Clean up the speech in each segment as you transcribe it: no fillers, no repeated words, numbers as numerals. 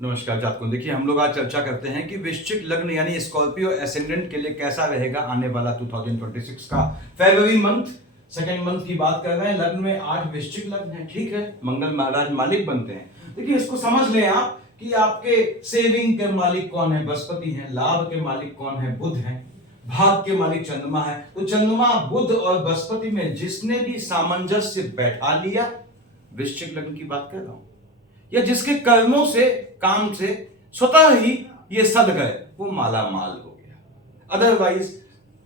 नमस्कार जातकों। देखिए, हम लोग आज चर्चा करते हैं कि वृश्चिक लग्न यानी स्कॉर्पियो एसेंडेंट के लिए कैसा रहेगा आने वाला 2026 का फरवरी मंथ, सेकेंड मंथ की बात कर रहे हैं। लग्न में 8 वृश्चिक लग्न है, ठीक है। मंगल महाराज मालिक बनते हैं। देखिए, इसको समझ लें आप कि आपके सेविंग के मालिक कौन है, बृहस्पति है। लाभ के मालिक कौन है, बुध है। भाग के मालिक चंद्रमा है। तो चंद्रमा, बुध और बृहस्पति में जिसने भी सामंजस्य बैठा लिया, वृश्चिक लग्न की बात कर रहा हूं, या जिसके कर्मों से, काम से स्वतः ही ये सद गए, वो माला माल हो गया। अदरवाइज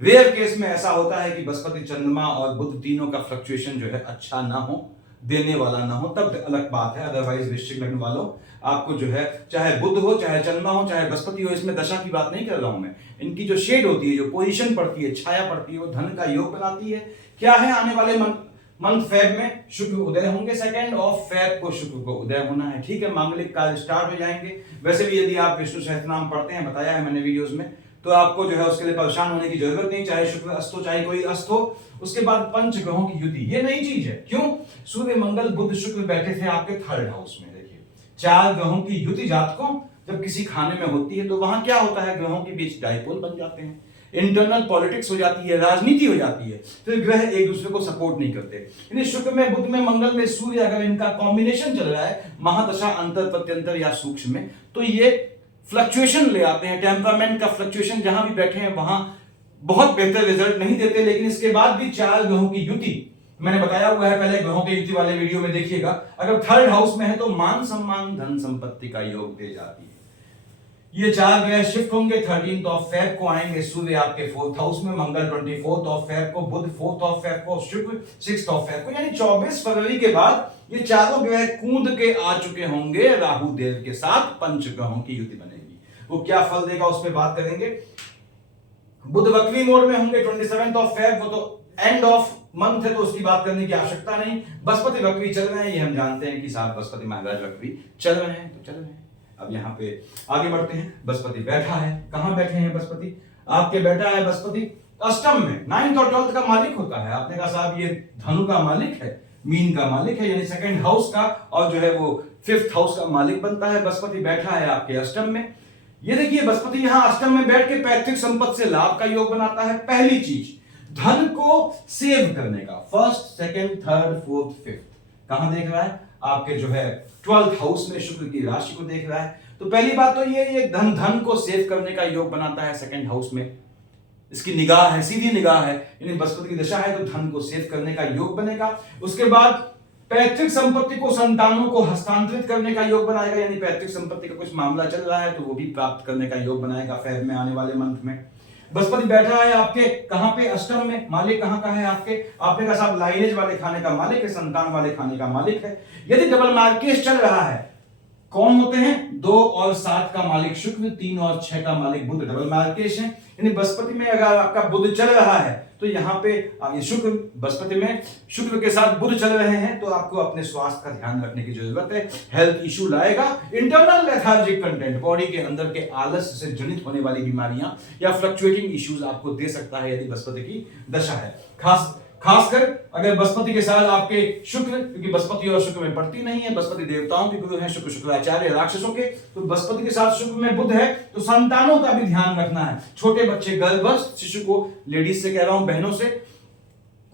रेयर केस में ऐसा होता है कि बृहस्पति, चंद्रमा और बुध तीनों का फ्लक्चुएशन जो है अच्छा ना हो, देने वाला ना हो, तब अलग बात है। अदरवाइज वृश्चिक लग्न वालों, आपको जो है चाहे बुध हो, चाहे चंद्रमा हो, चाहे बृहस्पति हो, इसमें दशा की बात नहीं कर रहा हूं मैं, इनकी जो शेड होती है, जो पोजीशन पड़ती है, छाया पड़ती है, वो धन का योग बनाती है। क्या है, आने वाले मंथ फेब में शुक्र उदय होंगे। सेकेंड ऑफ फेब को शुक्र को उदय होना है, ठीक है। मांगलिक कार्य स्टार्ट हो जाएंगे। वैसे भी यदि आप विष्णु सहस्त्रनाम पढ़ते हैं, बताया है मैंने वीडियोस में, तो आपको जो है उसके लिए परेशान होने की जरूरत नहीं। चाहे शुक्र अस्त हो, चाहे कोई अस्त हो। उसके बाद पंच ग्रहों की युति, ये नई चीज है। क्यों? सूर्य, मंगल, बुध, शुक्र बैठे थे आपके थर्ड हाउस में। देखिए, 4 ग्रहों की युति जातकों जब किसी खाने में होती है तो वहां क्या होता है, ग्रहों के बीच डाइपोल बन जाते हैं, इंटरनल पॉलिटिक्स हो जाती है, राजनीति हो जाती है। फिर ग्रह एक दूसरे को सपोर्ट नहीं करते। यानी शुक्र में, बुध में, मंगल में, सूर्य, अगर इनका कॉम्बिनेशन चल रहा है महादशा, अंतर, प्रत्यंतर या सूक्ष्म में, तो ये फ्लक्चुएशन ले आते हैं। टेम्परामेंट का फ्लक्चुएशन जहां भी बैठे हैं वहां बहुत बेहतर रिजल्ट नहीं देते। लेकिन इसके बाद भी 4 ग्रहों की युति, मैंने बताया हुआ है पहले, ग्रहों की युति वाले वीडियो में देखिएगा। अगर थर्ड हाउस में है तो मान सम्मान, धन संपत्ति का योग दे जाती है। ये 4 ग्रह शिफ्ट होंगे। 13 ऑफ फेब को आएंगे सूर्य आपके 4th हाउस में, मंगल 24 ऑफ फेब को, बुध 4th ऑफ फेब को, शुक्र 6th ऑफ फेब को। यानी 24 फरवरी के बाद ये चारों ग्रह कूद के आ चुके होंगे राहु देव के साथ। पंच ग्रहों की युति बनेगी। वो क्या फल देगा उस पर बात करेंगे। बुध वक्री मोड में होंगे 27 ऑफ फेब, वो तो एंड ऑफ मंथ है तो उसकी बात करने की आवश्यकता नहीं। बृहस्पति वक्री चल रहे हैं, ये हम जानते हैं कि साहब बृहस्पति महाराज वक्री चल रहे हैं, तो चल रहे हैं। अब यहाँ पे आगे बढ़ते हैं। बृहस्पति बैठा है, कहां बैठे हैं बृहस्पति? आपके बैठा है बृहस्पति अष्टम में। 9th और 12th का मालिक होता है। आपने कहा साहब ये धनु का मालिक है, मीन का मालिक है, यानी सेकंड हाउस का, और जो है वो 5th हाउस का मालिक बनता है। बृहस्पति बैठा है आपके अष्टम में। ये देखिए, बृहस्पति यहां अष्टम में बैठ के पैतृक संपत्ति से लाभ का योग बनाता है। पहली चीज, धन को सेव करने का, first, second, third, fourth, fifth कहां देख रहा है? आपके जो है 12th हाउस में शुक्र की राशि को देख रहा है। तो पहली बात तो ये धन को सेव करने का योग बनाता है सेकंड हाउस में। इसकी निगाह है, सीधी निगाह है, यानी बृहस्पति की दशा है तो धन को सेव करने का योग बनेगा। उसके बाद पैतृक संपत्ति को, संतानों को हस्तांतरित करने का योग बनाएगा, यानी पैतृक संपत्ति का कुछ मामला चल रहा है तो वो भी प्राप्त करने का योग बनाएगा फेब में, आने वाले मंथ में। बृहस्पति बैठा है आपके कहां पे? अष्टम में। मालिक कहां का है आपके? आपने कहा साहब लाइनेज वाले खाने का मालिक है, संतान वाले खाने का मालिक है। यदि डबल मार्केश चल रहा है, कौन होते हैं? 2 और 7 का मालिक शुक्र, 3 और 6 का मालिक बुध, डबल मार्केश है। यानी बृहस्पति में अगर आपका बुध चल रहा है तो यहाँ पे शुक्र, बृहस्पति में शुक्र के साथ बुध चल रहे हैं तो आपको अपने स्वास्थ्य का ध्यान रखने की जरूरत है। हेल्थ इशू लाएगा, इंटरनल लेथार्जिक कंटेंट, बॉडी के अंदर के आलस्य से जनित होने वाली बीमारियां या फ्लक्चुएटिंग इश्यूज आपको दे सकता है यदि बृहस्पति की दशा है। खासकर अगर बृहस्पति के साथ आपके शुक्र, क्योंकि बृहस्पति और शुक्र में पड़ती नहीं है, बृहस्पति देवताओं के गुरु हैं, शुक्र शुक्राचार्य राक्षसों के, तो बृहस्पति के साथ शुक्र में बुध है तो संतानों का भी ध्यान रखना है। छोटे बच्चे, गर्भस्थ शिशु को, लेडीज से कह रहा हूं, बहनों से,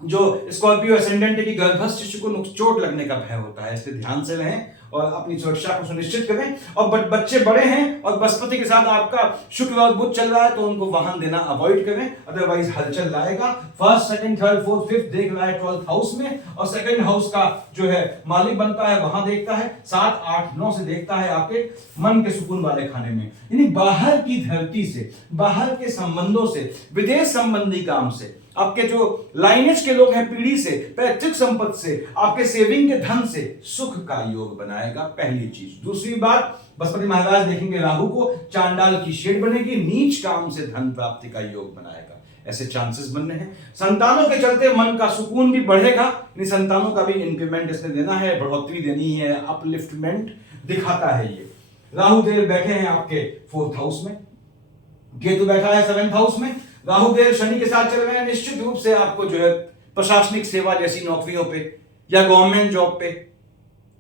जो स्कॉर्पियो एसेंडेंट है कि गर्भस्थ शिशु को चोट लगने का भय होता है, इसलिए ध्यान से रहें और अपनी सुरक्षा को सुनिश्चित करें। और बच्चे बड़े हैं और बृहस्पति के साथ आपका शुक्र और बुध चल रहा है तो उनको वाहन देना अवॉइड करें, अदरवाइज हलचल लाएगा। First, second, third, fourth, fifth देख रहा है 12th हाउस में, और सेकंड हाउस का जो है मालिक बनता है वहां देखता है, 7, 8, 9 से देखता है आपके मन के सुकून वाले खाने में। यानी बाहर की धरती से, बाहर के संबंधों से, विदेश संबंधी काम से, आपके जो लाइनेज के लोग हैं पीढ़ी से, पैतृक संपत्ति से, आपके सेविंग के धन से सुख का योग बनाएगा, पहली चीज। दूसरी बात, बृहस्पति महाराज देखेंगे राहु को, चांडाल की शेड बनेगी, नीच काम से धन प्राप्ति का योग बनाएगा, ऐसे चांसेस बनने हैं। संतानों के चलते मन का सुकून भी बढ़ेगा, संतानों का भी इंक्रीमेंट इसने देना है, बढ़ोतरी देनी है, अपलिफ्टमेंट दिखाता है। ये राहु देव बैठे हैं आपके 4th हाउस में, केतु बैठा है 7th हाउस में, राहु देव शनि के साथ चल रहे हैं। निश्चित रूप से आपको जो है प्रशासनिक सेवा जैसी नौकरियों पे या गवर्नमेंट जॉब पे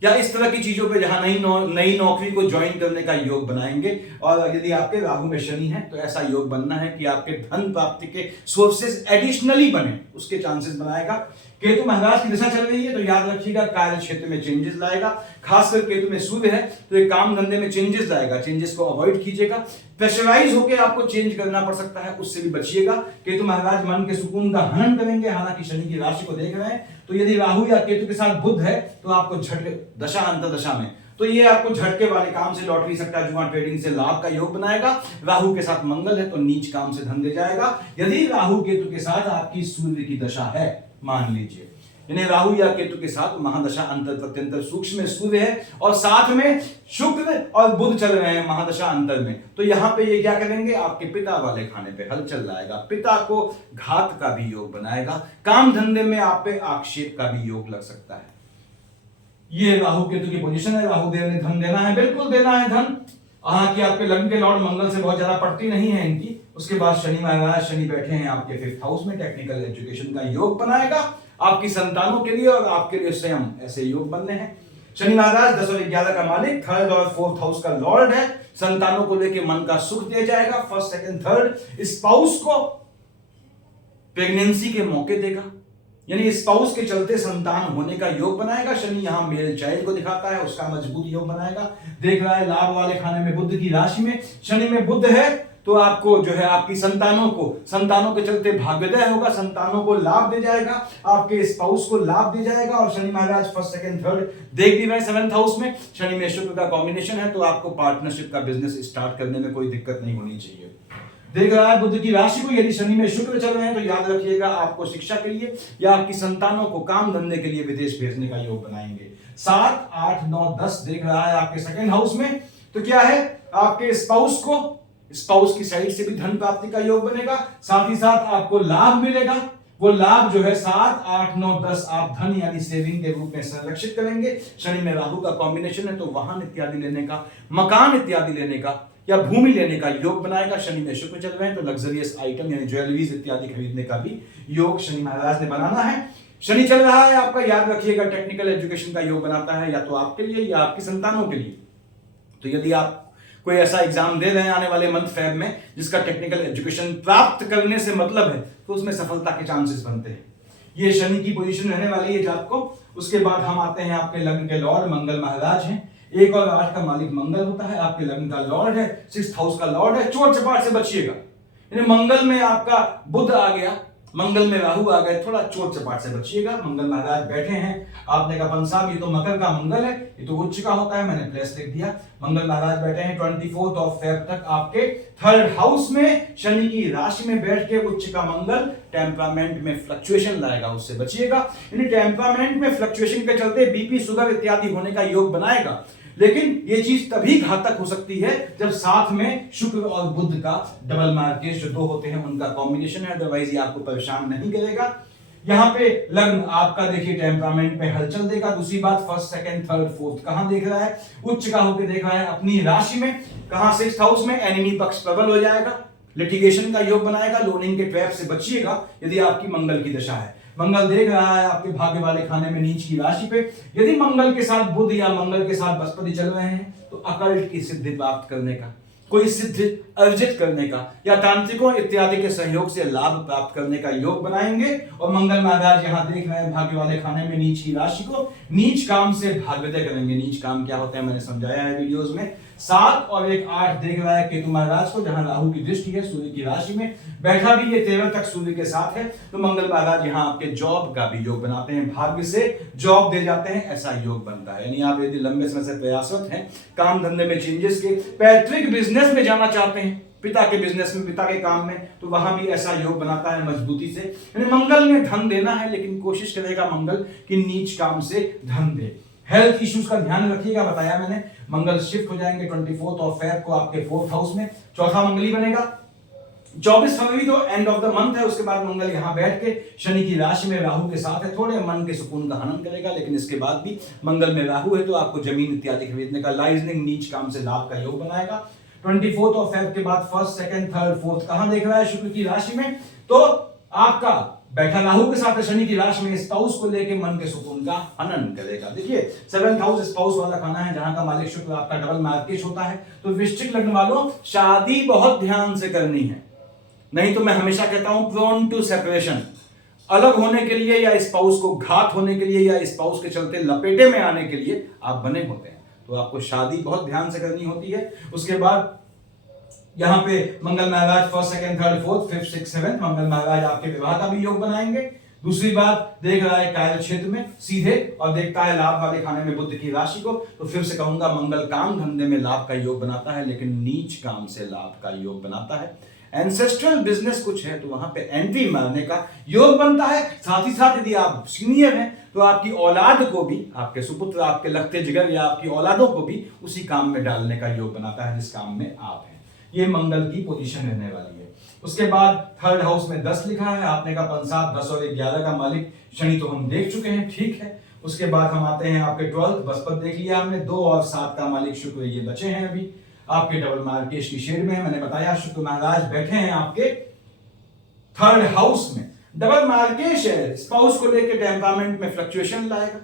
या इस तरह की चीजों पे जहां नई नौकरी को ज्वाइन करने का योग बनाएंगे। और यदि आपके राहु में शनि है तो ऐसा योग बनना है कि आपके धन प्राप्ति के सोर्सेस एडिशनली बने, उसके चांसेस बनाएगा। केतु महाराज की दशा चल रही है तो याद रखिएगा कार्य क्षेत्र में चेंजेस लाएगा। खासकर केतु में सूर्य है तो ये काम धंधे में चेंजेस लाएगा, चेंजेस को अवॉइड कीजिएगा। प्रेशराइज होकर आपको चेंज करना पड़ सकता है, उससे भी बचिएगा। केतु महाराज मन के सुकून का हनन करेंगे। हालांकि शनि की राशि को देख रहे हैं तो यदि राहु या केतु के साथ बुध है तो आपको झटके दशा अंतर दशा में तो ये आपको झटके वाले काम से, लॉटरी सट्टा जुआ ट्रेडिंग से लाभ का योग बनाएगा। राहु के साथ मंगल है तो नीच काम से धन दे जाएगा। यदि राहु केतु के साथ आपकी सूर्य की दशा है, मान लीजिए यानी राहु या केतु के साथ महादशा अंतर प्रत्यंतर सूक्ष्म में सूर्य है और साथ में शुक्र और बुध चल रहे हैं महादशा अंतर में, तो यहां पे ये क्या करेंगे, आपके पिता वाले खाने पे हलचल लाएगा, पिता को घात का भी योग बनाएगा। काम धंधे में आप पे आक्षेप का भी योग लग सकता है। ये राहु केतु की पोजीशन है। राहु देव ने धन देना है, बिल्कुल देना है धन। हालांकि आपके लग्न के लॉर्ड मंगल से बहुत ज्यादा पड़ती नहीं है इनकी। उसके बाद शनि महाराज, शनि बैठे हैं आपके 5th हाउस में, टेक्निकल एजुकेशन का योग बनाएगा आपकी संतानों के लिए और आपके लिए स्वयं ऐसे योग बनने हैं। शनि महाराज 10 और 11 का मालिक, 3rd और 4th हाउस का लॉर्ड है। संतानों को लेकर मन का सुख दिया जाएगा। 1st, 2nd, 3rd स्पाउस को प्रेगनेंसी के मौके देगा, यानी स्पाउस के चलते संतान होने का योग बनाएगा। शनि यहां मेल चाइल्ड को दिखाता है, उसका मजबूत योग बनाएगा। देख रहा है लाभ वाले खाने में बुध की राशि में शनि में बुध है तो आपको जो है आपकी संतानों के चलते भाग्योदय होगा, संतानों को लाभ दे जाएगा, आपके स्पाउस को लाभ दे जाएगा। और शनि महाराज 1st, 2nd, 3rd देख भी रहे 7th हाउस में, शनि में शुक्र का कॉम्बिनेशन है तो आपको पार्टनरशिप का बिजनेस स्टार्ट करने में कोई दिक्कत नहीं होनी चाहिए। देख रहा है बुध की राशि को, यदि शनि में शुक्र चल रहे हैं तो याद रखिएगा आपको शिक्षा के लिए या आपकी संतानों को काम धंधे के लिए विदेश भेजने का योग बनाएंगे। 7, 8, 9, 10 देख रहा है आपके 2nd हाउस में, तो क्या है आपके स्पाउस की साइड से भी धन प्राप्ति का योग बनेगा। साथ ही साथ आपको लाभ मिलेगा। वो लाभ जो है 7, 8, 9, 10 आप धन यानी सेविंग के रूप में संरक्षित करेंगे। शनि में राहु का कॉम्बिनेशन है तो वाहन इत्यादि लेने का, मकान इत्यादि लेने का या भूमि लेने का योग बनाएगा। शनि में शुक्र चल रहे हैं तो लग्जरियस आइटम यानी ज्वेलरीज इत्यादि खरीदने का भी योग शनि महाराज ने बनाना है। शनि चल रहा है आपका, याद रखिएगा टेक्निकल एजुकेशन का योग बनाता है, या तो आपके लिए या आपकी संतानों के लिए। तो यदि आप कोई ऐसा एग्जाम दे रहे हैं आने वाले मंथ फेब में जिसका टेक्निकल एजुकेशन प्राप्त करने से मतलब है तो उसमें सफलता के चांसेस बनते हैं। ये शनि की पोजीशन रहने वाली है जात को। उसके बाद हम आते हैं आपके लग्न के लॉर्ड मंगल महाराज हैं। 1 और 8 का मालिक मंगल होता है, आपके लग्न का लॉर्ड है, 6th हाउस का लॉर्ड है। चोट चपाट से बचिएगा, यानी मंगल में आपका बुध आ गया, मंगल में राहु आ गए, थोड़ा चोट चपाट से बचिएगा। मंगल महाराज बैठे हैं, आपने कहा पंत साहब ये तो मकर का मंगल है, ये तो उच्च का होता है, मैंने प्लस लिख दिया। मंगल महाराज बैठे हैं 24 ऑफ फेब तक आपके 3rd हाउस में, शनि की राशि में बैठ के। उच्च का मंगल टेम्परामेंट में फ्लक्चुएशन लाएगा, उससे बचिएगा। यानी टेम्परामेंट में फ्लक्चुएशन के चलते बीपी शुगर इत्यादि होने का योग बनाएगा। लेकिन ये चीज तभी घातक हो सकती है जब साथ में शुक्र और बुध का डबल मार्केज जो 2 होते हैं उनका कॉम्बिनेशन है, अदरवाइज ये आपको परेशान नहीं करेगा। यहां पे लग्न आपका देखिए टेम्परामेंट पे हलचल देगा। दूसरी बात 1st, 2nd, 3rd, 4th कहां देख रहा है, उच्च का होकर देख रहा है अपनी राशि में। कहां 6th हाउस में, एनिमी पक्ष प्रबल हो जाएगा, लिटिगेशन का योग बनाएगा। लोनिंग के ट्रैप से बचिएगा यदि आपकी मंगल की दशा है। मंगल देख रहा है आपके भाग्य वाले खाने में नीच की राशि पे। यदि मंगल के साथ बुध या मंगल के साथ बृहस्पति चल रहे हैं तो अकल्ट की सिद्धि प्राप्त करने का, कोई सिद्धि अर्जित करने का या तांत्रिकों इत्यादि के सहयोग से लाभ प्राप्त करने का योग बनाएंगे। और मंगल महाराज यहां देख रहे हैं भाग्य वाले खाने में नीच की राशि को, नीच काम से भाग्योदय करेंगे। नीच काम क्या होता है मैंने समझाया है वीडियोस में। 7 और 1, 8 देख रहा है केतु महाराज को, जहां राहु की दृष्टि है सूर्य की राशि में, बैठा भी ये 13 तक सूर्य के साथ है। तो मंगल महाराज यहां आपके जॉब का भी योग बनाते हैं, भाग्य से जॉब दे जाते हैं, ऐसा योग बनता है। यानी आप यदि लंबे समय से प्रयासरत हैं काम धंधे में चेंजेस के, पैतृक बिजनेस में जाना चाहते हैं, पिता के बिजनेस में, पिता के काम में, तो वहां भी ऐसा योग बनाता है मजबूती से। यानी मंगल ने धन देना है लेकिन कोशिश करेगा मंगल कि नीच काम से धन दे। हेल्थ इश्यूज का ध्यान रखिएगा, बताया मैंने। मंगल शिफ्ट हो जाएंगे 24 ऑफ फेब को आपके 4th हाउस में, चौथा मंगली बनेगा। 24 फरवरी तो एंड ऑफ द मंथ है। उसके बाद मंगल यहां बैठ के शनि की राशि में राहु के साथ है, थोड़े मन के सुकून का हनन करेगा। लेकिन इसके बाद भी मंगल में राहु है तो आपको जमीन इत्यादि खरीदने का, लाइजनिंग नीच काम से लाभ का योग बनाएगा। 24 ऑफ फेब के बाद 1st, 2nd, 3rd, 4th कहां देख रहा है, शुक्र की राशि में। तो आपका बैठा राहु के साथ शनि की राशि में स्पाउस को लेके मन के सुकून का हनन करेगा। देखिए 7th हाउस स्पाउस वाला खाना है, जहां का मालिक शुक्र आपका डबल मार्केश होता है। तो वृश्चिक लग्न वालों, शादी बहुत ध्यान से करनी है, नहीं तो मैं हमेशा कहता हूं प्रोन टू सेपरेशन, अलग होने के लिए या स्पाउस को घात होने के लिए या स्पाउस के चलते लपेटे में आने के लिए आप बने होते हैं। तो आपको शादी बहुत ध्यान से करनी होती है। उसके बाद यहां पे मंगल महाराज 1st 2nd 3rd 4th 5th 6th 7th मंगल महाराज आपके विवाह का भी योग बनाएंगे। दूसरी बात, देख रहा है कार्य क्षेत्र में सीधे और देखता है लाभ वाले खाने में बुध की राशि को, तो फिर से कहूंगा मंगल काम धंधे में लाभ का योग बनाता है, लेकिन नीच काम से लाभ का योग बनाता है। एंसेस्ट्रल बिजनेस कुछ है तो वहां पे एंट्री मारने का योग बनता है। साथ ही साथ यदि आप सीनियर हैं तो आपकी औलाद को भी, आपके सुपुत्र, आपके लगते जिगर या आपकी औलादों को भी उसी काम में डालने का योग बनाता है जिस काम में आप हैं। ये मंगल की पोजीशन रहने वाली है। उसके बाद 3rd हाउस में 10 लिखा है, आपने का 5 7 10 और 11 का मालिक शनि तो हम देख चुके हैं, ठीक है। उसके बाद हम आते हैं आपके 12th बृहस्पति देख लिया हमने, 2 और 7 का मालिक शुक्र ये बचे हैं अभी आपके डबल मार्केश की शेड में है। मैंने बताया शुक्र महाराज बैठे हैं आपके 3rd हाउस में, डबल मार्केश है, स्पाउस को लेकर टेम्परामेंट में फ्लक्चुएशन लाएगा,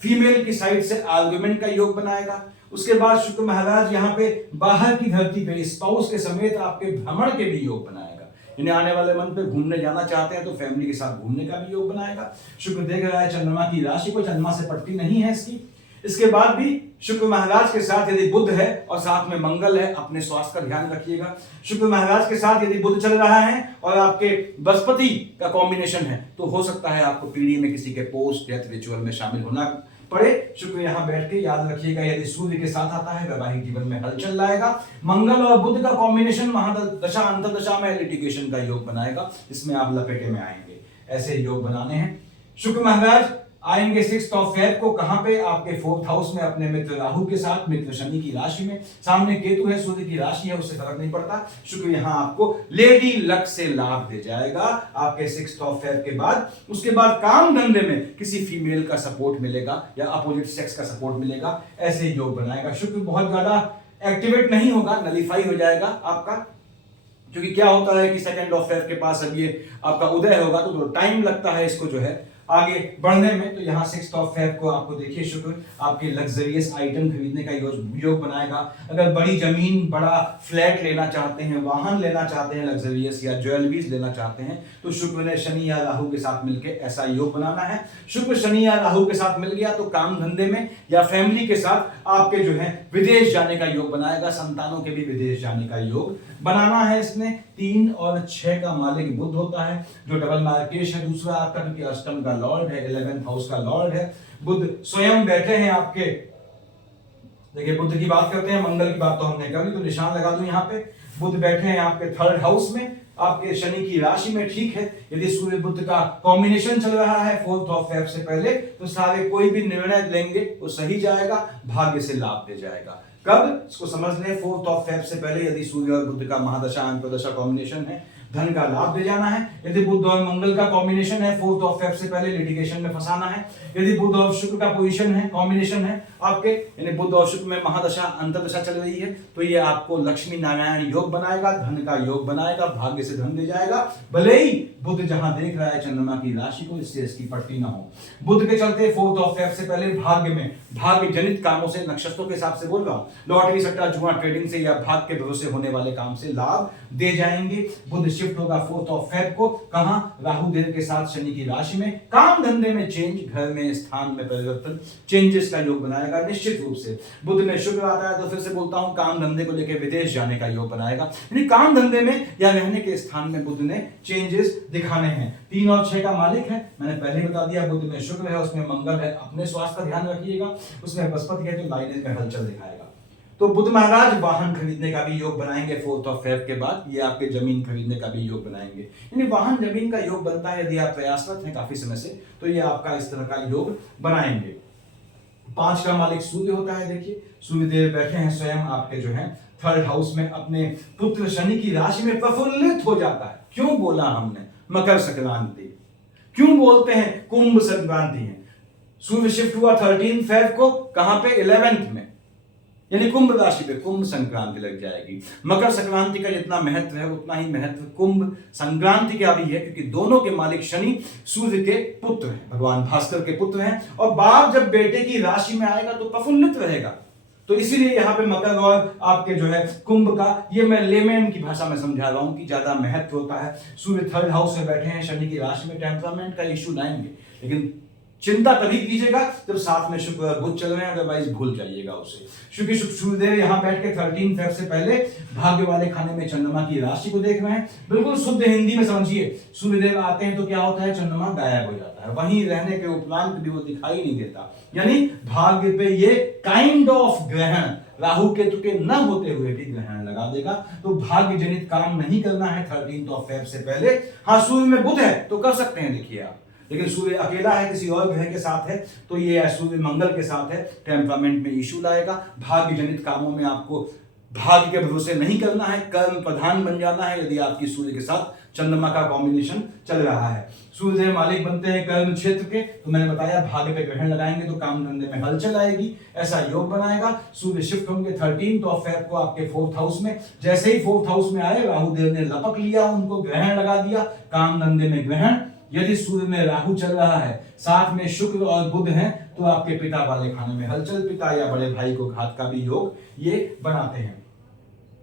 फीमेल की साइड से आर्गुमेंट का योग बनाएगा। उसके बाद शुक्र महाराज यहाँ पे बाहर की धरती पे स्पाउस के समेत आपके भ्रमण के भी योग बनाएगा, यानी आने वाले मंथ पे घूमने जाना चाहते हैं तो फैमिली के साथ घूमने का भी योग बनाएगा। शुक्र देख रहा है चंद्रमा की राशि को, चंद्रमा से पट्टी नहीं है इसकी। इसके बाद भी शुक्र महाराज के साथ यदि बुध है और साथ में मंगल है, अपने स्वास्थ्य का ध्यान रखिएगा। शुक्र महाराज के साथ यदि बुध चल रहा है और आपके बृहस्पति का कॉम्बिनेशन है तो हो सकता है आपको पीढ़ी में किसी के पोस्ट डेथ रिचुअल में शामिल होना पड़े। शुक्र यहां बैठ के याद रखिएगा, यदि सूर्य के साथ आता है वैवाहिक जीवन में हलचल लाएगा। मंगल और बुध का कॉम्बिनेशन महादशा अंतरदशा में लिटिगेशन का योग बनाएगा, इसमें आप लपेटे में आएंगे। ऐसे योग बनाने हैं। शुक्र महाराज आएंगे 6th ऑफ फेब को, कहां पे? आपके 4th हाउस में अपने मित्र राहु के साथ, मित्र शनि की राशि में। सामने केतु है, सूर्य की राशि है, उससे फर्क नहीं पड़ता। शुक्र यहां आपको लेडी लक से लाभ दे जाएगा आपके 6th ऑफ फेब के बाद। उसके बाद काम धंधे में किसी फीमेल का सपोर्ट मिलेगा या अपोजिट सेक्स का सपोर्ट मिलेगा, ऐसे योग बनाएगा। शुक्र बहुत ज्यादा एक्टिवेट नहीं होगा, नलीफाई हो जाएगा आपका, क्योंकि क्या होता है कि 2nd ऑफ फेब के पास अब ये आपका उदय होगा तो टाइम लगता है इसको जो है आगे बढ़ने में। तो यहाँ 6th ऑफ फेब को आपको देखिए शुक्र आपके लग्जरियस आइटम खरीदने का योग बनाएगा। अगर बड़ी जमीन, बड़ा फ्लैट लेना चाहते हैं, वाहन लेना चाहते हैं लग्जरियस, या ज्वेलरीज लेना चाहते हैं, तो शुक्र ने शनि या राहु के साथ मिलकर ऐसा योग बनाना है। शुक्र शनि या राहु के साथ मिल गया तो काम धंधे में या फैमिली के साथ आपके जो है विदेश जाने का योग बनाएगा, संतानों के भी विदेश जाने का योग बनाना है। इसने 3 और 6 का मालिक बुध होता है जो डबल मार्केश है, दूसरा आपका क्योंकि अष्टम का लॉर्ड है, 11th हाउस का लॉर्ड है। बुध स्वयं बैठे हैं आपके, देखिए बुध की बात करते हैं, मंगल की बात तो हमने करी, तो निशान लगा दूं यहाँ पे। बुध बैठे हैं आपके 3rd हाउस में, आपके शनि की राशि में, ठीक है। यदि सूर्य बुध का कॉम्बिनेशन चल रहा है 4th ऑफ फेब से पहले, तो सारे कोई भी निर्णय लेंगे वो सही जाएगा, भाग्य से लाभ दे जाएगा। कब? इसको समझ लें, 4th ऑफ फेब से पहले यदि सूर्य और बुध का महादशा अंतरदशा कॉम्बिनेशन है, धन का लाभ दे जाना है। यदि बुध और मंगल का कॉम्बिनेशन है 4th ऑफ फेब से पहले, लिटिगेशन में फंसाना है। यदि बुध और शुक्र का पोजीशन है, कॉम्बिनेशन है आपके, यानी बुध और शुक्र में महादशा अंतरदशा चल रही है, तो ये आपको लक्ष्मी नारायण योग बनाएगा, धन का योग बनाएगा, भाग्य से धन दे जाएगा। भले ही बुध जहां देख रहा है चंद्रमा की राशि को, इससे इसकी पट्टी ना हो। बुध के चलते 4th ऑफ फेब से पहले भाग्य में, भाग्य जनित कामों से, नक्षत्रों के हिसाब से बोल रहा हूं, लॉटरी, सट्टा, जुआ, ट्रेडिंग से या भाग्य के भरोसे होने वाले काम से लाभ दे जाएंगे। बुध शिफ्ट होगा 4th ऑफ फेब को, कहां? राहु देव के साथ शनि की राशि में। काम धंधे में चेंज, घर में, स्थान में परिवर्तन, चेंजेस का योग बनाएगा निश्चित रूप से। बुध में शुक्र आता है तो फिर से बोलता हूं काम धंधे को लेकर विदेश जाने का योग बनाएगा, यानी काम धंधे में या रहने के स्थान में बुध ने चेंजेस दिखाने हैं। 3 और 6 का मालिक है, मैंने पहले बता दिया। बुध में शुक्र है, उसमें मंगल है, अपने स्वास्थ्य का ध्यान रखिएगा। उसमें बृहस्पति है तो लाइनेज में हलचल दिखाएगा। तो बुध महाराज वाहन खरीदने का भी योग बनाएंगे 4th ऑफ फेब के बाद। ये आपके जमीन खरीदने का भी योग बनाएंगे, यानी वाहन जमीन का योग बनता है। यदि आप प्रयासरत हैं काफी समय से तो ये आपका इस तरह का योग बनाएंगे। 5 का मालिक सूर्य होता है, देखिए सूर्य देव बैठे हैं स्वयं आपके जो है 3rd हाउस में, अपने पुत्र शनि की राशि में प्रफुल्लित हो जाता है। क्यों बोला हमने मकर संक्रांति, क्यों बोलते हैं कुंभ संक्रांति है? सूर्य शिफ्ट हुआ 13 फेब को, कहां पे? 11th में। यानी कुंभ राशि पे कुंभ संक्रांति लग जाएगी। मकर संक्रांति का जितना महत्व है उतना ही महत्व कुंभ संक्रांति का भी है, क्योंकि दोनों के मालिक शनि सूर्य के पुत्र हैं, भगवान भास्कर के पुत्र हैं, और बाप जब बेटे की राशि में आएगा तो प्रफुल्लित रहेगा। तो इसीलिए यहाँ पे मकर और आपके जो है कुंभ का, ये मैं लेमैन की भाषा में समझा रहा हूं कि ज्यादा महत्व होता है। सूर्य थर्ड हाउस में बैठे हैं, शनि की राशि में, टेम्परामेंट का इश्यू लाएंगे, लेकिन चिंता तभी कीजिएगा जब साथ में शुक्र और बुध चल रहे हैं, अदरवाइज भूल जाइएगा उसे। क्योंकि सूर्यदेव यहाँ बैठ के 13 फेब से पहले भाग्य वाले खाने में चंद्रमा की राशि को देख रहे हैं। बिल्कुल शुद्ध हिंदी में समझिए, सूर्यदेव आते हैं तो क्या होता है, चंद्रमा गायब हो जाता है, वहीं रहने के उपरांत भी वो दिखाई नहीं देता। यानी भाग्य पे ये काइंड ऑफ ग्रहण राहु केतु के न होते हुए भी ग्रहण लगा देगा। तो भाग्य जनित काम नहीं करना है 13 फेब से पहले। हाँ, सूर्य में बुध है तो कर सकते हैं, देखिए आप, लेकिन सूर्य अकेला है, किसी और ग्रह के साथ है, तो ये सूर्य मंगल के साथ है, टेम्परामेंट में इशू लाएगा। भाग्य जनित कामों में आपको भाग्य के भरोसे नहीं करना है, कर्म प्रधान बन जाना है यदि आपकी सूर्य के साथ चंद्रमा का कॉम्बिनेशन चल रहा है। सूर्य मालिक बनते हैं कर्म क्षेत्र के, तो मैंने बताया भाग्य पे ग्रहण लगाएंगे तो काम धंधे में हलचल आएगी, ऐसा योग बनाएगा। सूर्य शिफ्ट होंगे 13 फेब को आपके 4th हाउस में। जैसे ही 4th हाउस में आए, राहु देव ने लपक लिया, उनको ग्रहण लगा दिया, काम धंधे में ग्रहण। यदि सूर्य में राहु चल रहा है, साथ में शुक्र और बुध हैं, तो आपके पिता वाले खाने में हलचल, पिता या बड़े भाई को घात का भी योग ये बनाते हैं।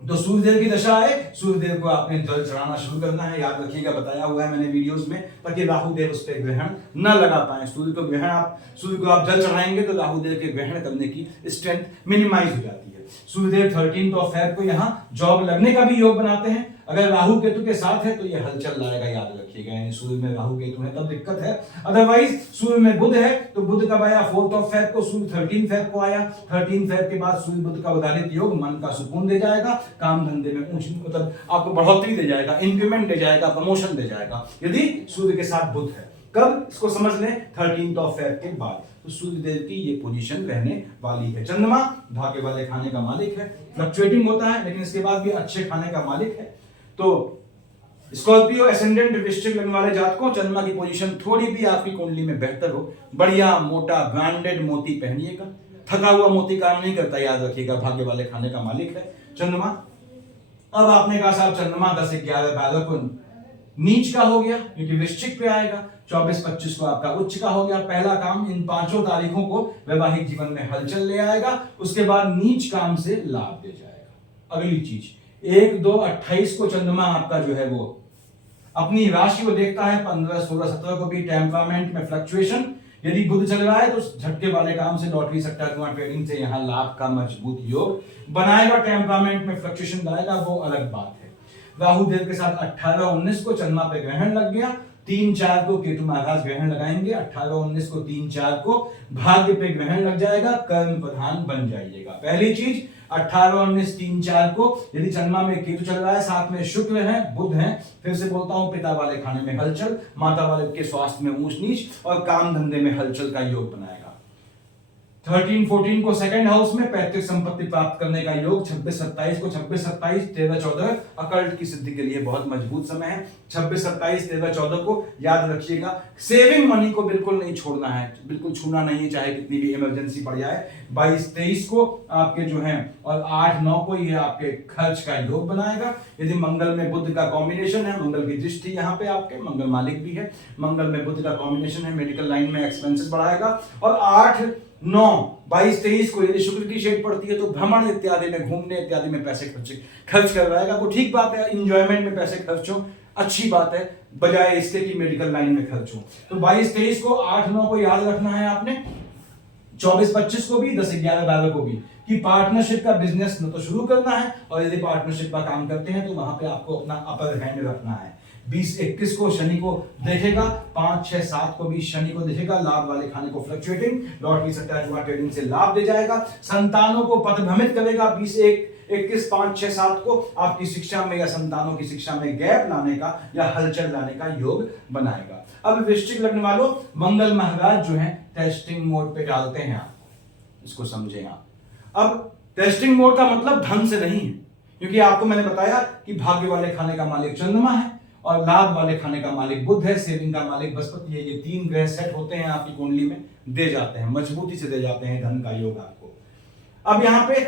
तो सूर्यदेव की दशा है, सूर्यदेव को आपने जल चढ़ाना शुरू करना है, याद रखिएगा, बताया हुआ है मैंने वीडियोस में, ताकि राहु देव उस पर ग्रहण न लगा पाए। सूर्य को आप जल चढ़ाएंगे तो राहु देव के ग्रहण करने की स्ट्रेंथ मिनिमाइज हो जाती है। सूर्यदेव 13 फेब को यहाँ जॉब लगने का भी योग बनाते हैं। अगर राहु केतु के साथ है तो ये हलचल लाएगा, याद रखिएगा। यानी सूर्य में राहु केतु है तब दिक्कत है, अदरवाइज सूर्य में बुध है तो बुध कब आया, 4th फेब को, सूर्य 13 फेब को आया। 13 फेब के बाद सूर्य बुध का उदाहरित योग मन का सुकून दे जाएगा, काम धंधे में ऊंच, मतलब आपको बढ़ोतरी दे जाएगा, इंक्रीमेंट दे जाएगा, प्रमोशन दे जाएगा, यदि सूर्य के साथ बुध है। कब, इसको समझ लें 13 फेब के बाद। तो सूर्य देव की ये पोजीशन रहने वाली है। चंद्रमा भाग्य वाले खाने का मालिक है, फ्लक्चुएटिंग होता है लेकिन इसके बाद भी अच्छे खाने का मालिक है। तो स्कॉर्पियो एसेंडेंट वृश्चिक लगने वाले जातकों, चंद्रमा की पोजीशन थोड़ी भी आपकी कुंडली में बेहतर हो, बढ़िया मोटा ब्रांडेड मोती पहनिएगा। थका हुआ मोती काम नहीं करता, याद रखिएगा, भाग्य वाले खाने का मालिक है चंद्रमा। अब आपने कहा साहब चंद्रमा 10, 11, 12 को नीच का हो गया, क्योंकि वृश्चिक पे आएगा। 24, 25 को आपका उच्च का हो गया। पहला काम, इन 5 तारीखों को वैवाहिक जीवन में हलचल ले आएगा, उसके बाद नीच काम से लाभ दे जाएगा। अगली चीज 1, 2, 28 को चंद्रमा आपका जो है वो अपनी राशि को देखता है, 15, 16, 17 को भी टेम्परामेंट में फ्लक्चुएशन। यदि बुध चल रहा है तो झटके वाले काम से, लॉटरी सट्टा जुआ ट्रेडिंग से यहाँ लाभ का मजबूत योग बनाएगा। टेम्परामेंट में फ्लक्चुएशन लाएगा, वो अलग बात है। राहु देव के साथ 18, 19 को चंद्रमा पे ग्रहण लग गया। 3, 4 को केतु महाराज ग्रहण लगाएंगे। 18, 19 को 3, 4 को भाग्य पे ग्रहण लग जाएगा, कर्म प्रधान बन जाइएगा। पहली चीज 18, 19, 3, 4 को यदि चंद्रमा में केतु चल रहा है, साथ में शुक्र है, बुध है, फिर से बोलता हूं, पिता वाले खाने में हलचल, माता वाले के स्वास्थ्य में ऊंच नीच और काम धंधे में हलचल का योग बनाएगा। 13, 14 को सेकंड हाउस में पैतृक संपत्ति प्राप्त करने का योग। 26, 27 को, 26, 27, 13, 14 अकल्ट की सिद्धि के लिए बहुत मजबूत समय है। 26, 27, 13, 14 को याद रखिएगा। सेविंग मनी को बिल्कुल नहीं छोड़ना है, बिल्कुल छूना नहीं है, चाहे कितनी भी इमरजेंसी पड़ जाए। 22, 23 को आपके जो है, और 8, 9 को ये आपके खर्च का योग बनाएगा। यदि मंगल में बुध का कॉम्बिनेशन है, मंगल की दृष्टि यहाँ पे आपके, मंगल मालिक भी है, मंगल में बुध का कॉम्बिनेशन है, मेडिकल लाइन में एक्सपेंसेस बढ़ाएगा। और 8, 9, 22, 23 को यदि शुक्र की शेड पड़ती है तो भ्रमण इत्यादि में, घूमने इत्यादि में पैसे खर्च करवाएगा। वो ठीक बात है, इंजॉयमेंट में पैसे खर्च हो, अच्छी बात है, बजाय इसके कि मेडिकल लाइन में खर्च हो। तो 22, 23 को, 8, 9 को याद रखना है आपने। 24, 25 को भी, 10, 11, 12 को भी, कि पार्टनरशिप का बिजनेस न तो शुरू करना है, और यदि पार्टनरशिप का काम करते हैं तो वहां पे आपको अपना अपर हैंड रखना है। 20, 21 को शनि को देखेगा, 5, 6, 7 को भी शनि को देखेगा, लाभ वाले खाने को फ्लक्चुएटिंग, लॉटरी सट्टा जुआ ट्रेडिंग से लाभ दे जाएगा। संतानों को पथभ्रमित करेगा। 20, 21, 5, 6, 7 को आपकी शिक्षा में या संतानों की शिक्षा में गैप लाने का या हलचल लाने का योग बनाएगा। अब वृश्चिक लग्न वालों, मंगल महाराज जो है टेस्टिंग मोड पे डालते हैं आपको, इसको समझे आप। अब टेस्टिंग मोड का मतलब धन से नहीं है, क्योंकि आपको मैंने बताया कि भाग्य वाले खाने का मालिक चंद्रमा है और लाभ वाले खाने का मालिक बुध है, सेविंग का मालिक बृहस्पति है। ये 3 ग्रह सेट होते हैं आपकी कुंडली में, दे जाते हैं, मजबूती से दे जाते हैं धन का योग आपको। अब यहाँ पे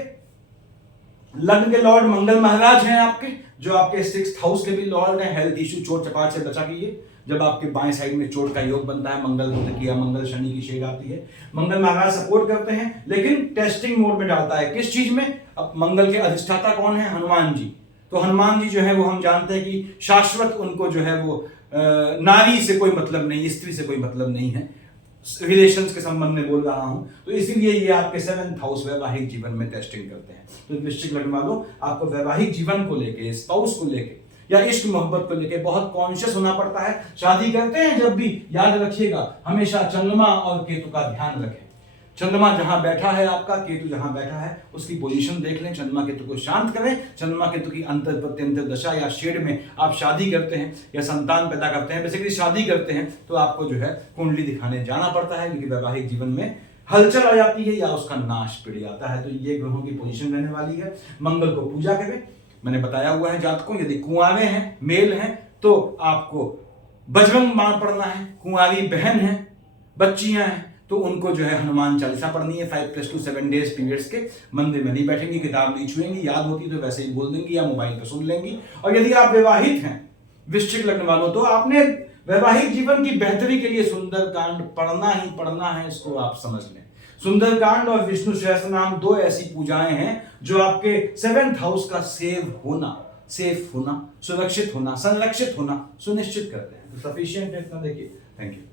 लग्न के लॉर्ड मंगल महाराज हैं आपके, जो आपके 6th हाउस के भी लॉर्ड हैं। हेल्थ इशू, चोट चपाट से बचा कीजिए। जब आपके बाएं साइड में चोट का योग बनता है, मंगल बुध की या मंगल शनि की शेड आती है, मंगल महाराज सपोर्ट करते हैं, लेकिन टेस्टिंग मोड में डालता है। किस चीज में? अब मंगल के अधिष्ठाता कौन है? हनुमान जी। तो हनुमान जी जो है वो हम जानते हैं कि शाश्वत, उनको जो है वो नारी से कोई मतलब नहीं, स्त्री से कोई मतलब नहीं है, रिलेशंस के संबंध में बोल रहा हूं। तो इसीलिए ये आपके 7th हाउस वैवाहिक जीवन में टेस्टिंग करते हैं। तो वृश्चिक लग्न वालों, आपको वैवाहिक जीवन को लेके, स्पाउस को लेके या इश्क मोहब्बत को लेके बहुत कॉन्शियस होना पड़ता है। शादी करते हैं जब भी, याद रखिएगा हमेशा चंद्रमा और केतु का ध्यान रखें। चंद्रमा जहां बैठा है आपका, केतु जहां बैठा है, उसकी पोजीशन देख लें। चंद्रमा केतु को शांत करें। चंद्रमा केतु की अंतर प्रत्यंतर दशा या शेड में आप शादी करते हैं या संतान पैदा करते हैं, बेसिकली शादी करते हैं, तो आपको जो है कुंडली दिखाने जाना पड़ता है, क्योंकि वैवाहिक जीवन में हलचल आ जाती है या उसका नाश पड़ जाता है। तो ये ग्रहों की पोजीशन रहने वाली है। मंगल को पूजा करें, मैंने बताया हुआ है जातकों, यदि कुंवारे हैं, मेल हैं, तो आपको बजरंग बाण पढ़ना है। कुंवारी बहन है, बच्चियां हैं, तो उनको जो है हनुमान चालीसा पढ़नी है। 5+2 7 डेज पीरियड्स के। मंदिर में नहीं बैठेंगी, किताब नहीं छुएंगी, याद होती तो वैसे ही बोल देंगी या मोबाइल पर सुन लेंगी। और यदि आप विवाहित हैं, वृश्चिक लग्न वालों, तो आपने वैवाहिक जीवन की बेहतरी के लिए सुंदरकांड पढ़ना ही पढ़ना है, इसको आप समझ लें। सुंदरकांड और विष्णु सहस्त्र नाम 2 ऐसी पूजाएं हैं जो आपके 7th हाउस का सेफ होना, सुरक्षित होना, संरक्षित होना सुनिश्चित करते हैं। तो सफिशिएंट है इतना, देखिए। Thank you.